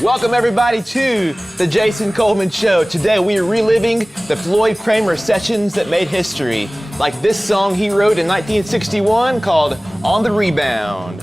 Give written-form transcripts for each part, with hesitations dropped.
Welcome everybody to the Jason Coleman Show. Today we are reliving the Floyd Cramer sessions that made history, like this song he wrote in 1961 called On the Rebound.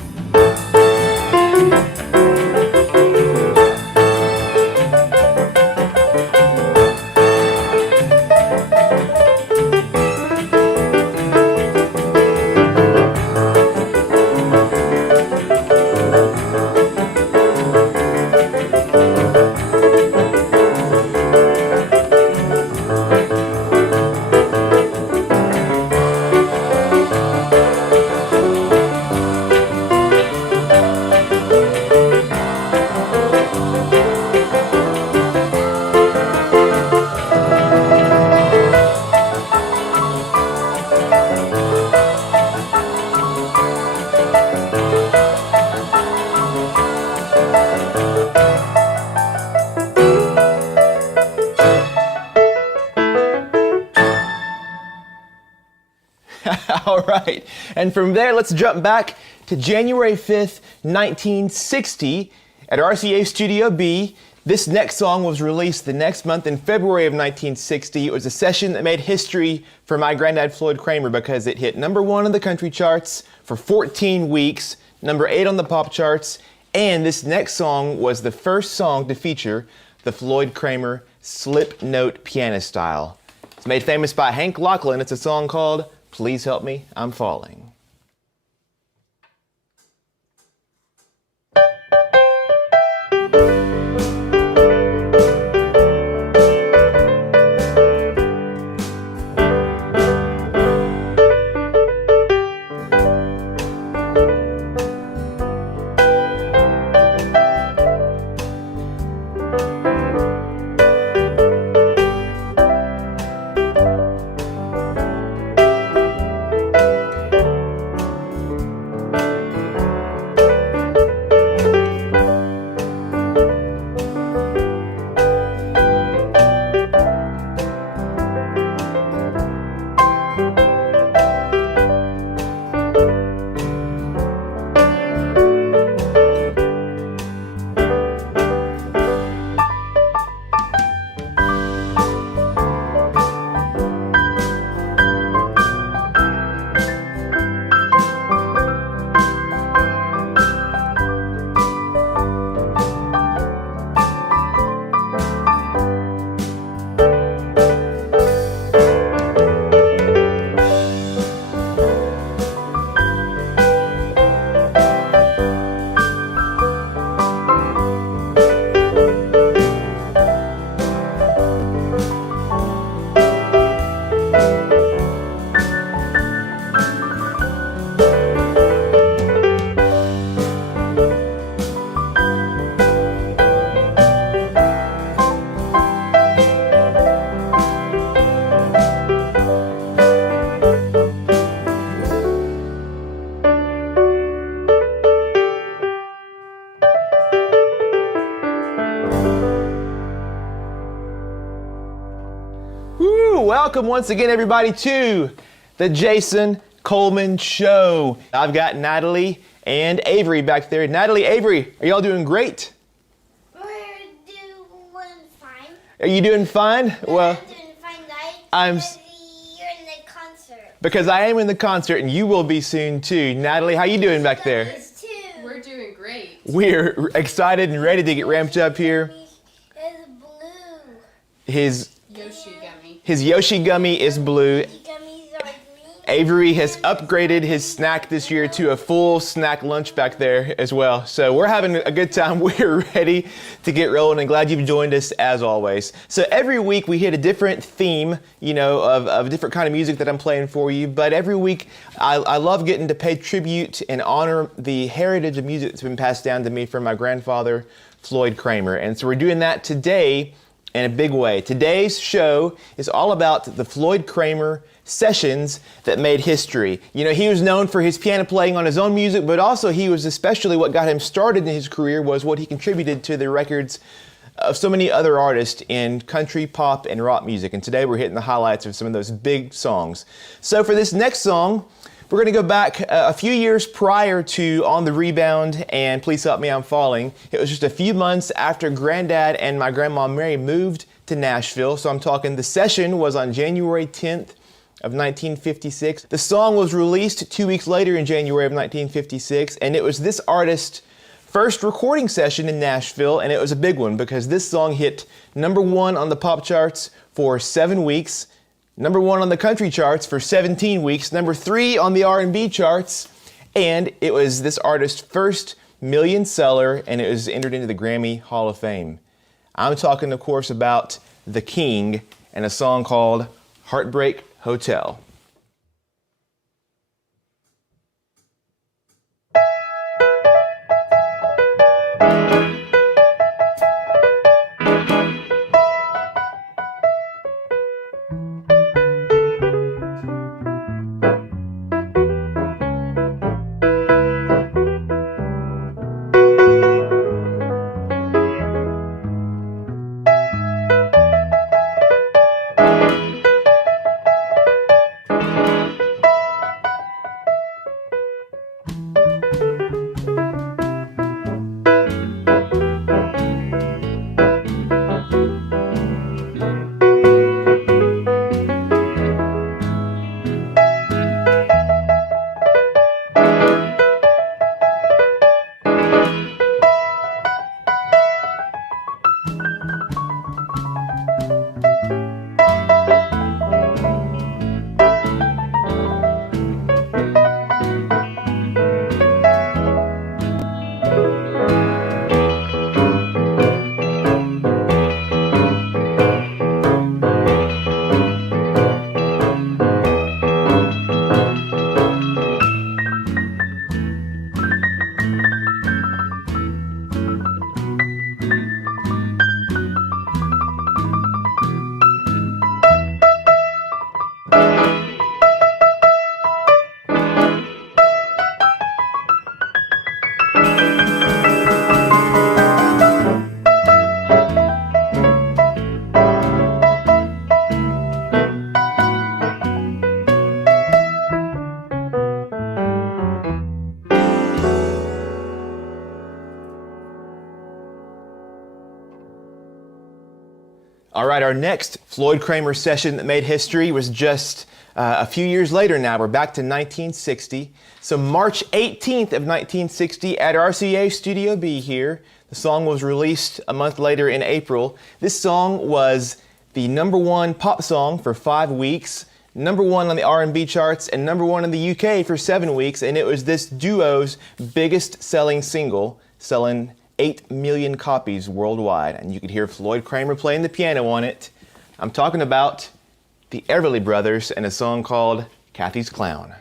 All right, and from there, let's jump back to January 5th, 1960 at RCA Studio B. This next song was released the next month in February of 1960. It was a session that made history for my granddad, Floyd Kramer, because it hit #1 on the country charts for 14 weeks, #8 on the pop charts, and this next song was the first song to feature the Floyd Kramer slip note pianist style. It's made famous by Hank Locklin. It's a song called Please Help Me, I'm Falling. Welcome once again, everybody, to the Jason Coleman Show. I've got Natalie and Avery back there. Natalie, Avery, are y'all doing great? We're doing fine. Are you doing fine? Well, I'm doing fine, guys. I'm. You're in the concert. Because I am in the concert, and you will be soon too. Natalie, how you doing back there? We're doing great. We're excited and ready to get ramped up here. His Yoshi gummy. his Yoshi gummy is blue. Gummies are green. Avery has upgraded his snack this year to a full snack lunch back there as well. So we're having a good time. We're ready to get rolling and glad you've joined us as always. So every week we hit a different theme, of different kind of music that I'm playing for you. But every week I love getting to pay tribute and honor the heritage of music that's been passed down to me from my grandfather, Floyd Kramer. And so we're doing that today in a big way. Today's show is all about the Floyd Kramer sessions that made history. He was known for his piano playing on his own music, but also he was especially what got him started in his career was what he contributed to the records of so many other artists in country, pop, and rock music. And today we're hitting the highlights of some of those big songs. So for this next song, we're going to go back a few years prior to On the Rebound and Please Help Me I'm Falling. It was just a few months after Grandad and my grandma Mary moved to Nashville. So I'm talking the session was on January 10th of 1956. The song was released 2 weeks later in January of 1956, and it was this artist's first recording session in Nashville, and it was a big one because this song hit #1 on the pop charts for 7 weeks, #1 on the country charts for 17 weeks, #3 on the R&B charts, and it was this artist's first million seller, and it was entered into the Grammy Hall of Fame. I'm talking, of course, about The King and a song called Heartbreak Hotel. All right, our next Floyd Kramer session that made history was just a few years later now. We're back to 1960. So March 18th of 1960 at RCA Studio B here. The song was released a month later in April. This song was the #1 pop song for 5 weeks, #1 on the R&B charts, and #1 in the UK for 7 weeks. And it was this duo's biggest selling single, selling 8 million copies worldwide, and you could hear Floyd Kramer playing the piano on it. I'm talking about the Everly Brothers and a song called Kathy's Clown.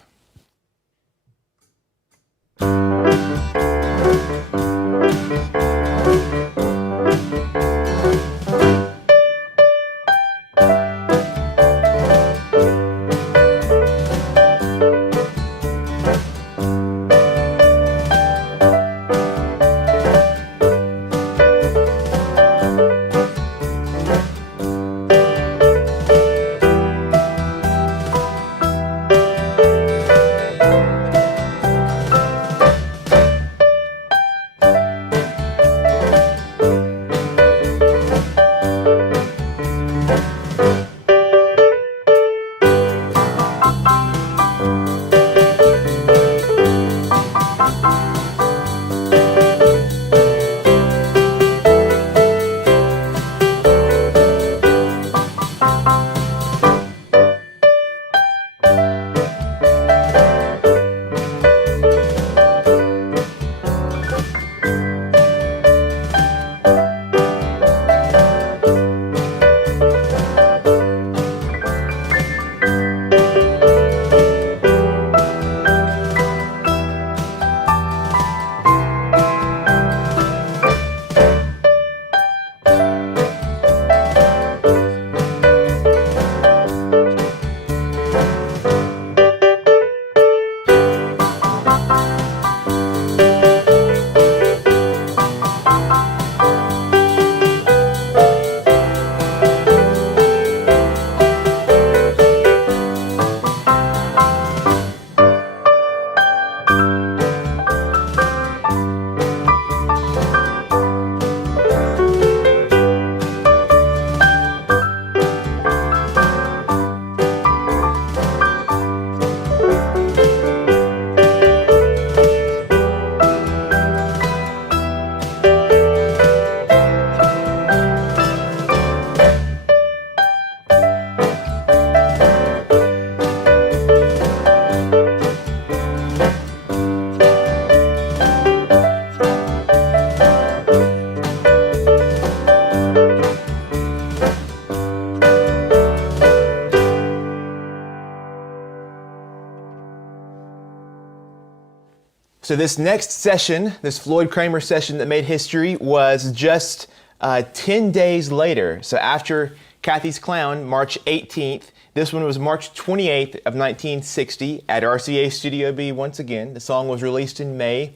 So this next session, this Floyd Cramer session that made history, was just 10 days later. So after Kathy's Clown, March 18th, this one was March 28th of 1960 at RCA Studio B once again. The song was released in May.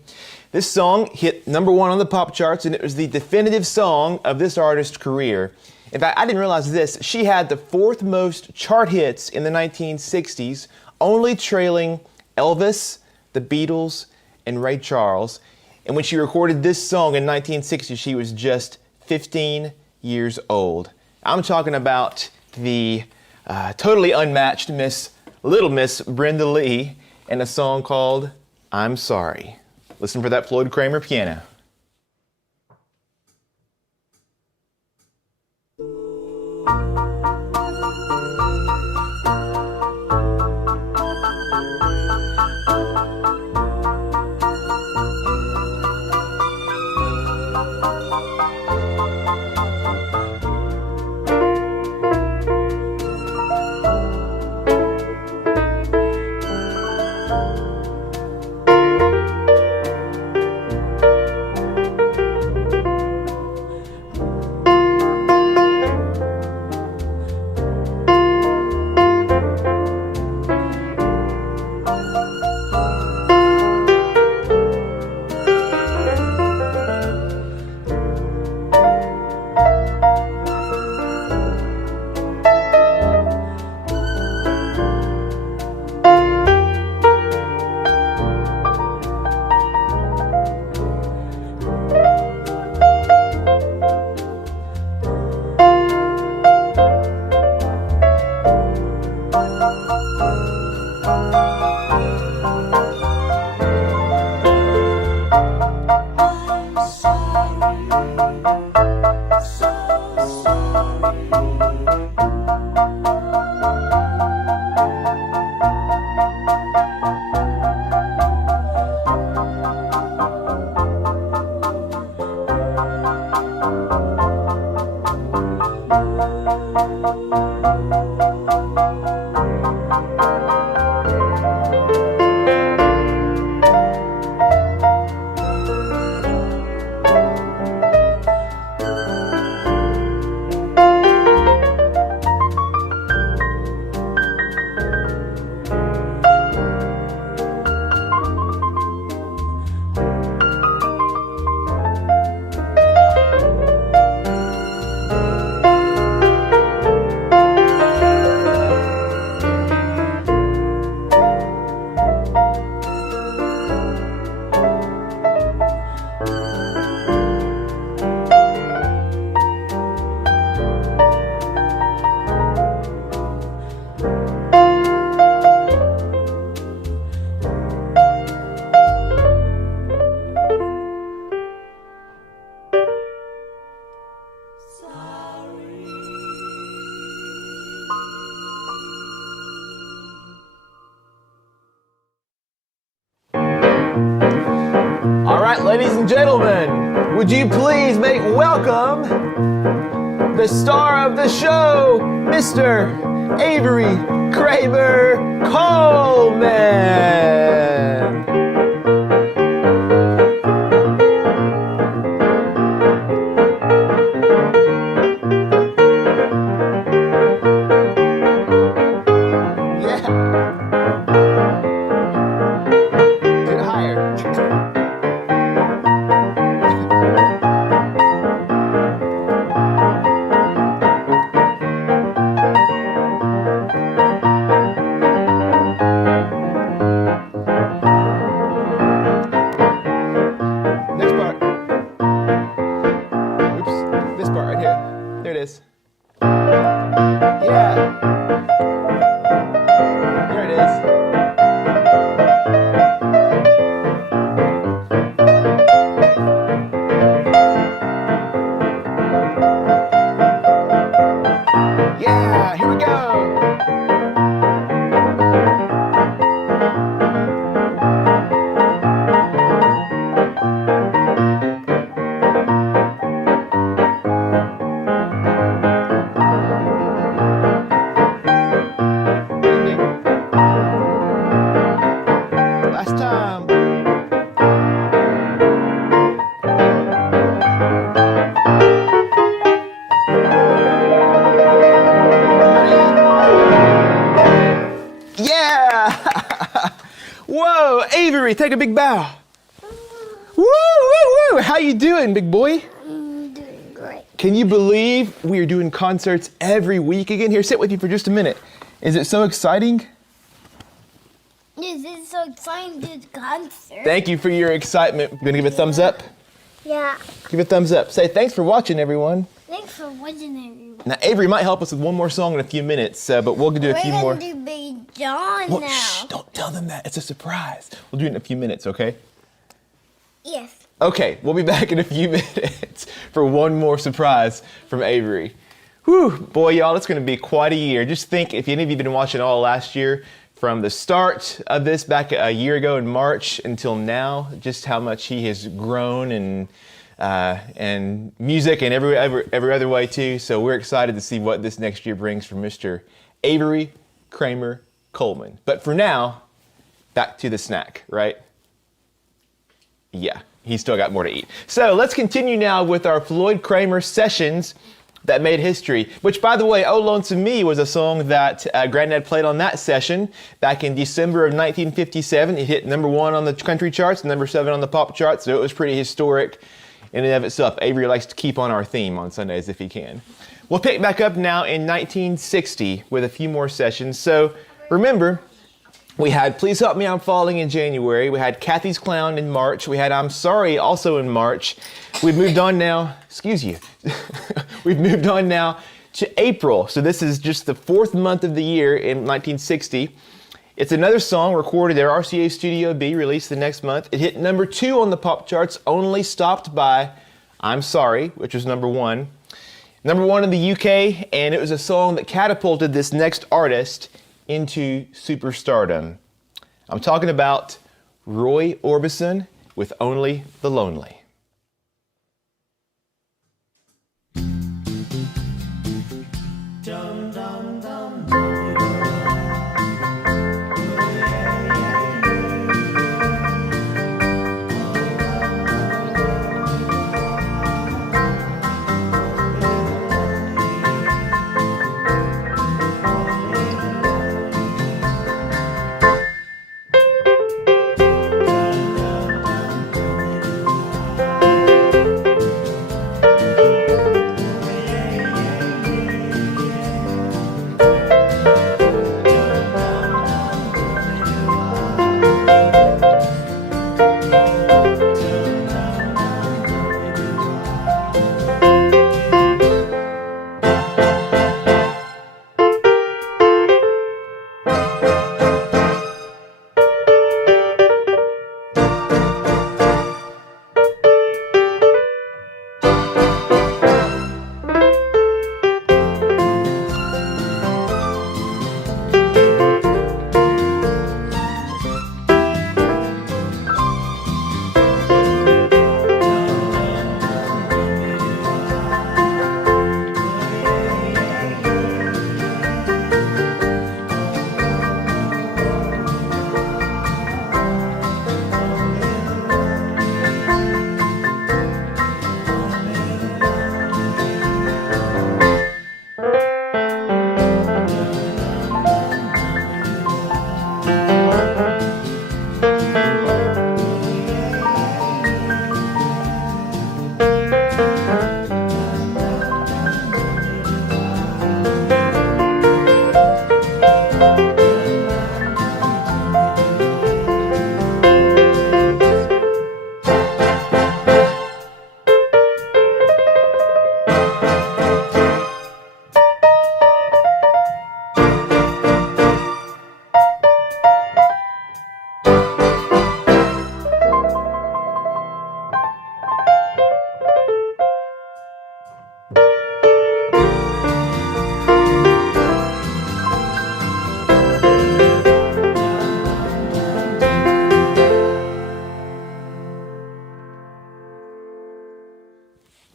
This song hit #1 on the pop charts, and it was the definitive song of this artist's career. In fact, I didn't realize this. She had the 4th most chart hits in the 1960s, only trailing Elvis, the Beatles, and Ray Charles. And when she recorded this song in 1960, she was just 15 years old. I'm talking about the totally unmatched Little Miss Brenda Lee and a song called I'm Sorry. Listen for that Floyd Cramer piano. Ladies and gentlemen, would you please make welcome the star of the show, Mr. Avery Cramer Coleman. Avery, take a big bow. Woo, woo, woo. How you doing, big boy? I'm doing great. Can you believe we are doing concerts every week again? Here, sit with you for just a minute. Is it so exciting? This is so exciting to do the concert. Thank you for your excitement. You gonna give a thumbs up? Yeah. Give a thumbs up. Say thanks for watching, everyone. Thanks for watching, everyone. Now, Avery might help us with one more song in a few minutes, but we'll do a few more. We're gonna do Big John Well, now. shh, don't tell them that. It's a surprise. We'll do it in a few minutes, okay? Yes. Okay, we'll be back in a few minutes for one more surprise from Avery. Whew, boy, y'all, it's gonna be quite a year. Just think, if any of you have been watching all last year, from the start of this back a year ago in March until now, just how much he has grown and music and every other way too. So we're excited to see what this next year brings for Mr. Avery Cramer Coleman. But for now, back to the snack, right? Yeah, he's still got more to eat. So let's continue now with our Floyd Cramer sessions that made history, which, by the way, Oh Lonesome Me was a song that Grandad played on that session back in December of 1957. It hit number 1 on the country charts, number 7 on the pop charts, so it was pretty historic in and of itself. Avery likes to keep on our theme on Sundays if he can. We'll pick back up now in 1960 with a few more sessions. So remember, we had Please Help Me I'm Falling in January. We had Kathy's Clown in March. We had I'm Sorry also in March. We've moved on now, excuse you. We've moved on now to April. So this is just the 4th month of the year in 1960. It's another song recorded at RCA Studio B, released the next month. It hit number 2 on the pop charts, only stopped by I'm Sorry, which was number 1. Number 1 in the UK, and it was a song that catapulted this next artist into superstardom. I'm talking about Roy Orbison with Only the Lonely.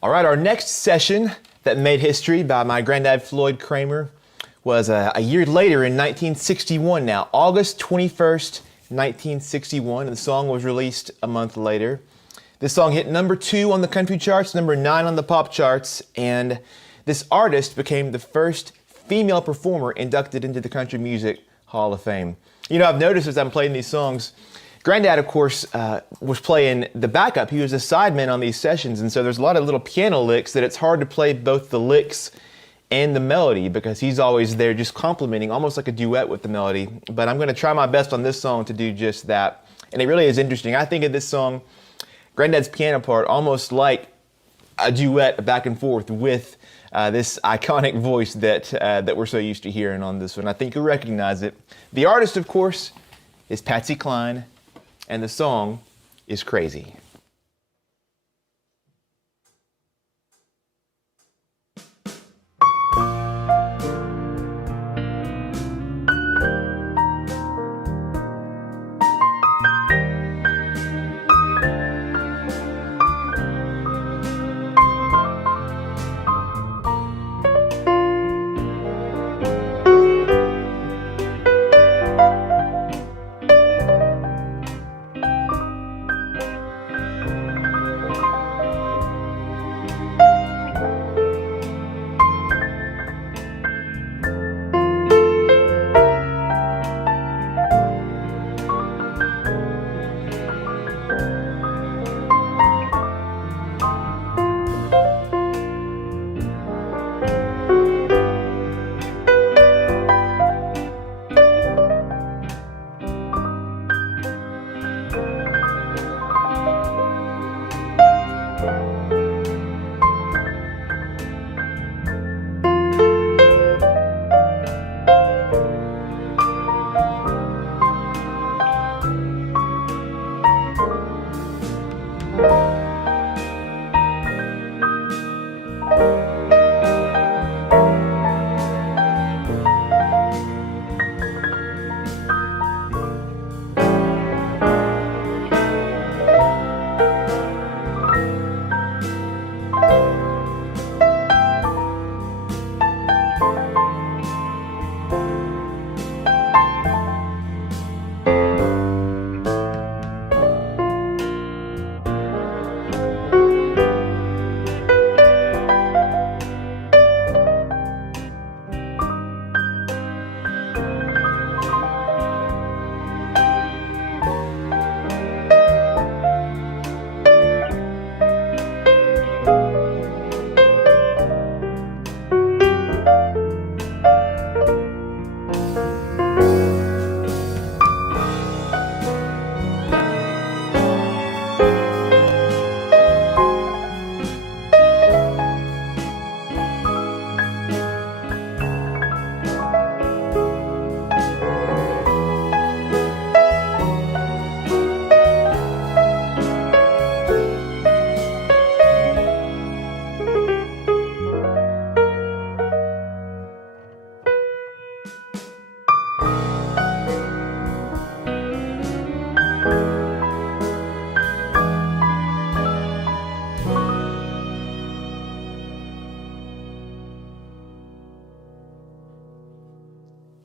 All right, our next session that made history by my granddad, Floyd Kramer, was a year later in 1961 now, August 21st, 1961, and the song was released a month later. This song hit number 2 on the country charts, number 9 on the pop charts, and this artist became the first female performer inducted into the Country Music Hall of Fame. You know, I've noticed as I'm playing these songs, Grandad, of course, was playing the backup. He was a sideman on these sessions, and so there's a lot of little piano licks that it's hard to play both the licks and the melody because he's always there just complimenting, almost like a duet with the melody. But I'm going to try my best on this song to do just that. And it really is interesting. I think of this song, Grandad's piano part, almost like a duet back and forth with this iconic voice that we're so used to hearing on this one. I think you'll recognize it. The artist, of course, is Patsy Cline, and the song is Crazy.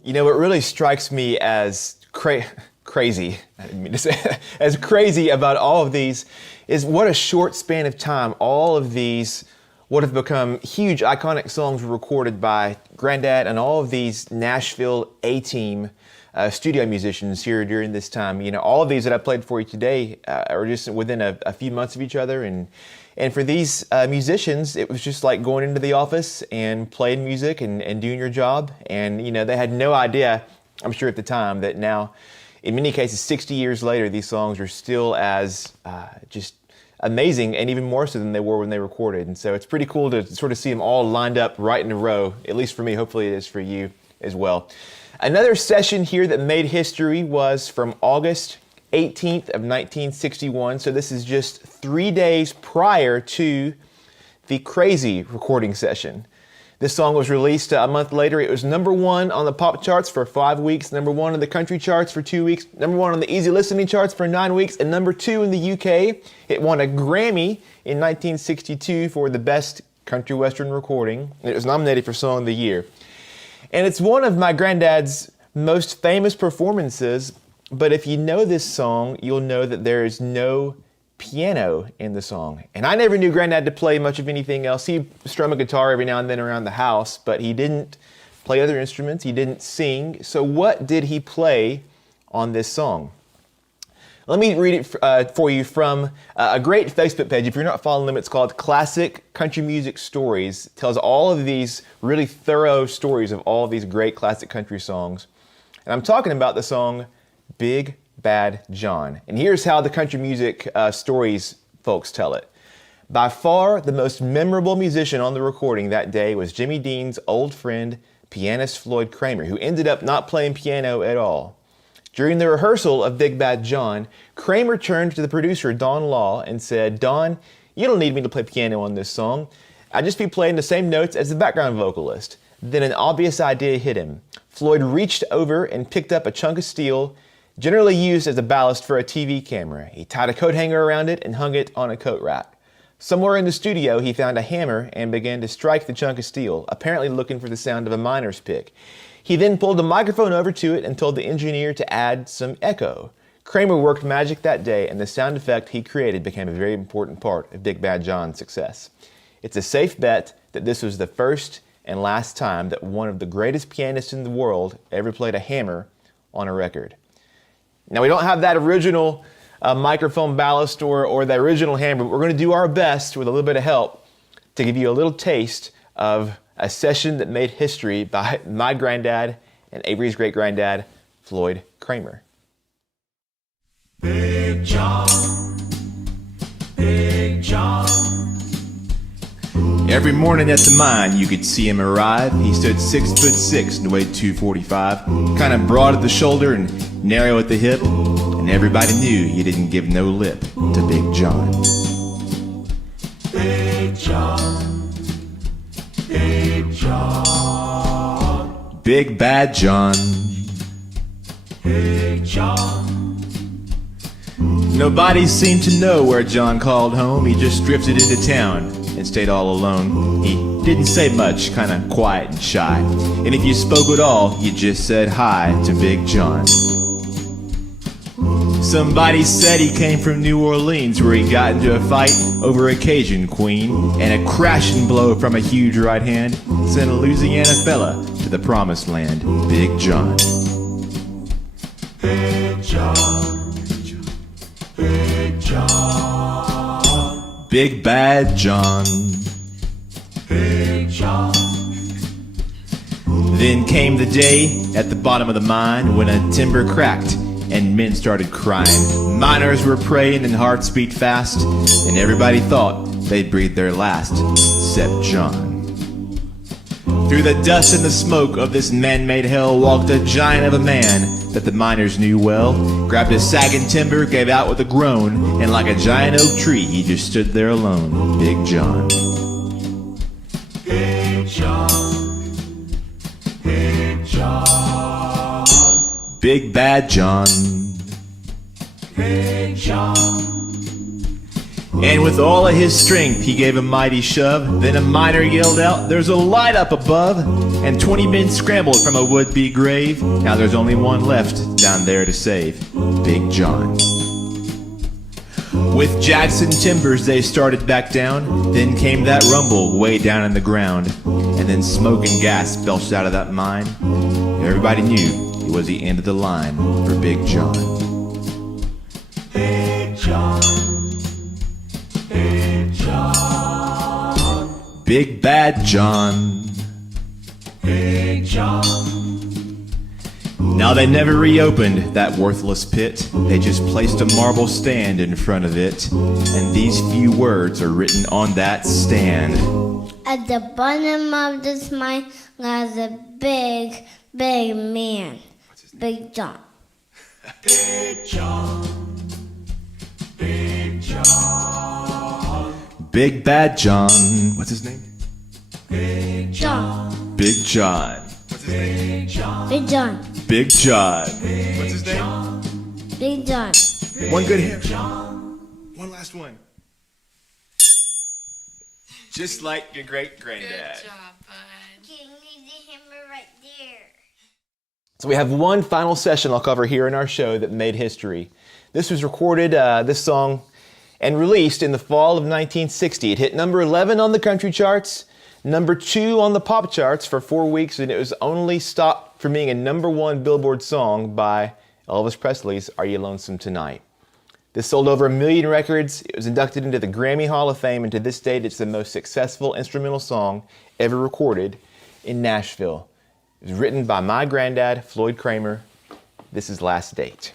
You know, what really strikes me as crazy, I didn't mean to say, as crazy about all of these is what a short span of time all of these what have become huge iconic songs were recorded by Grandad and all of these Nashville A-team studio musicians here during this time. You know, all of these that I played for you today are just within a few months of each other, and for these musicians, it was just like going into the office and playing music and doing your job. And, you know, they had no idea, I'm sure at the time, that now, in many cases, 60 years later, these songs are still as just amazing, and even more so than they were when they recorded. And so it's pretty cool to sort of see them all lined up right in a row, at least for me. Hopefully it is for you as well. Another session here that made history was from August 18th of 1961. So this is just 3 days prior to the Crazy recording session. This song was released a month later. It was '1 on the pop charts for 5 weeks, #1 on the country charts for 2 weeks, #1 on the easy listening charts for 9 weeks, and #2 in the UK. It won a Grammy in 1962 for the best country western recording. It was nominated for Song of the Year. And it's one of my granddad's most famous performances, but if you know this song, you'll know that there is no piano in the song. And I never knew Grandad to play much of anything else. He strummed a guitar every now and then around the house, but he didn't play other instruments. He didn't sing. So what did he play on this song? Let me read it for you from a great Facebook page. If you're not following them, it's called Classic Country Music Stories. It tells all of these really thorough stories of all of these great classic country songs. And I'm talking about the song Big Bad John. And here's how the country music stories folks tell it. By far, the most memorable musician on the recording that day was Jimmy Dean's old friend, pianist Floyd Cramer, who ended up not playing piano at all. During the rehearsal of Big Bad John, Kramer turned to the producer, Don Law, and said, "Don, you don't need me to play piano on this song. I'd just be playing the same notes as the background vocalist." Then an obvious idea hit him. Floyd reached over and picked up a chunk of steel, generally used as a ballast for a TV camera. He tied a coat hanger around it and hung it on a coat rack. Somewhere in the studio, he found a hammer and began to strike the chunk of steel, apparently looking for the sound of a miner's pick. He then pulled the microphone over to it and told the engineer to add some echo. Kramer worked magic that day, and the sound effect he created became a very important part of Big Bad John's success. It's a safe bet that this was the first and last time that one of the greatest pianists in the world ever played a hammer on a record. Now, we don't have that original microphone ballast or the original hammer, but we're going to do our best with a little bit of help to give you a little taste of a session that made history by my granddad and Avery's great-granddad, Floyd Kramer. Big John, Big John. Every morning at the mine, you could see him arrive. He stood 6'6" and weighed 245, kind of broad at the shoulder and narrow at the hip, and everybody knew you didn't give no lip to Big John. Big John, Big John, Big Bad John, Big John. Nobody seemed to know where John called home. He just drifted into town and stayed all alone. He didn't say much, kind of quiet and shy. And if you spoke at all, you just said hi to Big John. Somebody said he came from New Orleans, where he got into a fight over a Cajun queen, and a crashing blow from a huge right hand sent a Louisiana fella to the promised land. Big John. Big John, Big John, Big Bad John. Big John. Then came the day at the bottom of the mine when a timber cracked and men started crying. Miners were praying and hearts beat fast, and everybody thought they'd breathe their last, except John. Through the dust and the smoke of this man-made hell walked a giant of a man that the miners knew well. Grabbed a sagging timber, gave out with a groan, and like a giant oak tree, he just stood there alone. Big John. Big John, Big John, Big Bad John. Big John. And with all of his strength, he gave a mighty shove. Then a miner yelled out, "There's a light up above!" And 20 men scrambled from a would-be grave. Now there's only one left down there to save. Big John. With Jackson timbers, they started back down. Then came that rumble way down in the ground. And then smoke and gas belched out of that mine. Everybody knew it was the end of the line for Big John. Big John, Big John, Big Bad John. Big John. Now they never reopened that worthless pit. They just placed a marble stand in front of it. And these few words are written on that stand. At the bottom of this mine lies a big, big man. Big John. Big John, Big John, Big Bad John. What's his name? Big John. Big John. What's his name? Big John, Big John. Big John. What's his name? Big John. One good hit. John. One last one. Just like your great-granddad. Good job, bud. You need the hammer right there. So we have one final session I'll cover here in our show that made history. This was recorded, this song, and released in the fall of 1960. It hit number 11 on the country charts, number 2 on the pop charts for 4 weeks, and it was only stopped from being a number 1 Billboard song by Elvis Presley's Are You Lonesome Tonight? This sold over 1 million records. It was inducted into the Grammy Hall of Fame, and to this date, it's the most successful instrumental song ever recorded in Nashville. It was written by my granddad, Floyd Kramer. This is Last Date.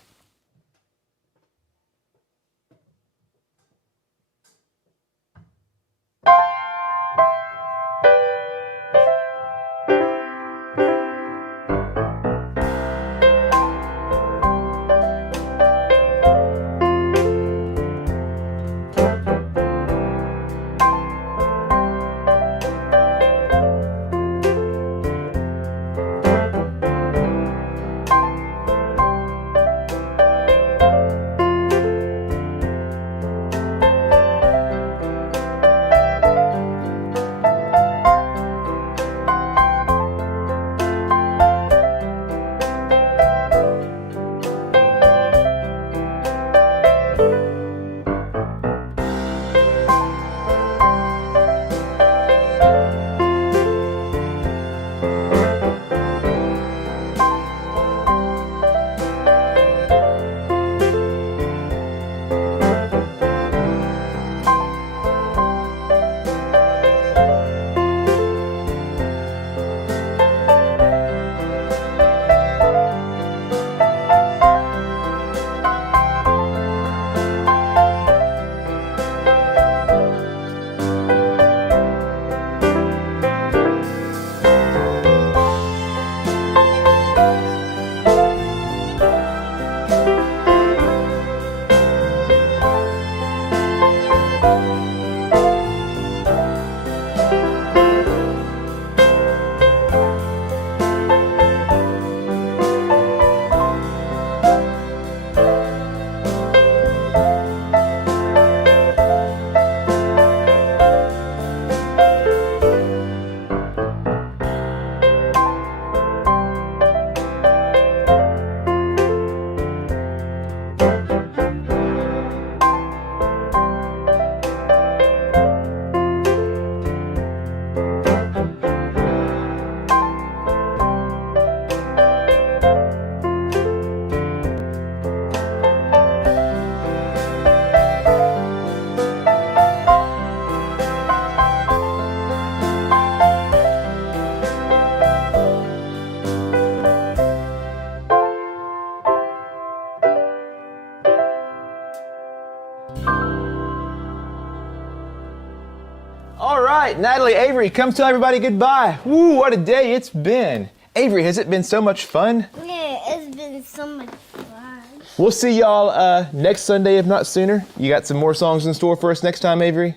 All right, Natalie, Avery, come tell everybody goodbye. Woo, what a day it's been. Avery, has it been so much fun? Yeah, it's been so much fun. We'll see y'all next Sunday, if not sooner. You got some more songs in store for us next time, Avery?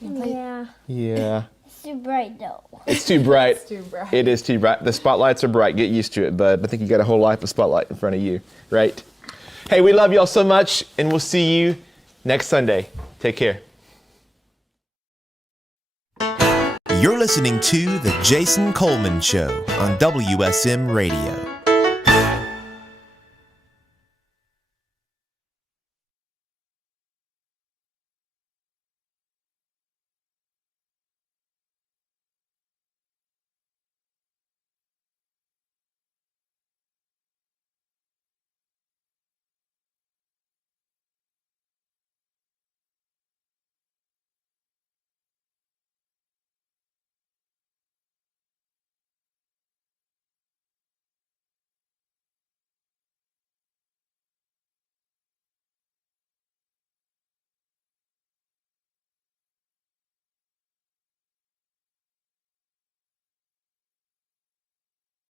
Yeah. Yeah. It's too bright though. It's too bright. It's too bright. It is too bright. The spotlights are bright. Get used to it, bud. I think you got a whole life of spotlight in front of you, right? Hey, we love y'all so much, and we'll see you next Sunday. Take care. You're listening to The Jason Coleman Show on WSM Radio.